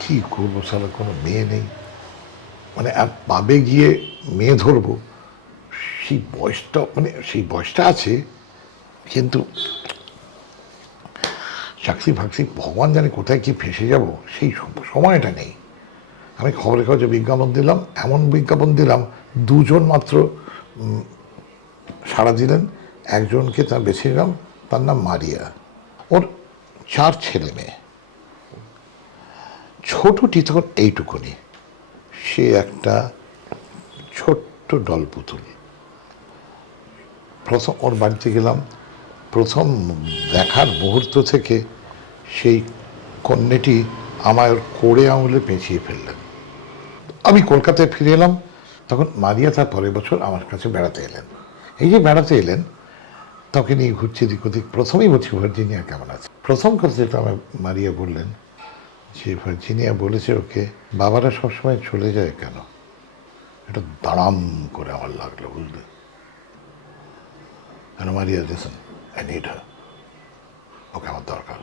কী করবো, সালা কোনো মেয়ে নেই, মানে আর পাবে গিয়ে মেয়ে ধরবো সেই বয়সটা, মানে সেই বয়সটা আছে, কিন্তু চাকরি ফাকরি ভগবান জানে কোথায় কি ফেঁসে যাব, সেই সময়টা নেই। আমি খবরের কাগজে বিজ্ঞাপন দিলাম, এমন বিজ্ঞাপন দিলাম, দুজন মাত্র সাড়া দিলেন। একজনকে তা বেছে নিলাম, তার নাম মারিয়া। ওর 4 ছেলে মেয়ে, ছোটটি তখন এইটুকুনি, সে একটা ছোট্ট ডল পুতুল। প্রথম ওর বাড়িতে গেলাম, প্রথম দেখার মুহূর্ত থেকে সেই কন্যাটি আমায় ওর কোড়ে আঙুলে পেঁচিয়ে ফেললেন। আমি কলকাতায় ফিরে এলাম, তখন মারিয়া তার পরের বছর আমার কাছে বেড়াতে এলেন। এই যে বেড়াতে এলেন, তাকে নিয়ে ঘুরছি দিক ওদিক। প্রথমেই বলছি, ভার্জিনিয়া কেমন আছে? প্রথম কথা যেটা আমার মারিয়া বললেন, যে ভার্জিনিয়া বলেছে ওকে, বাবারা সবসময় চলে যায় কেন? এটা দাঁড়াম করে আমার লাগলো, বুঝলে? কেন মারিয়া, লিসেন, আই নিড হার, ওকে আমার দরকার।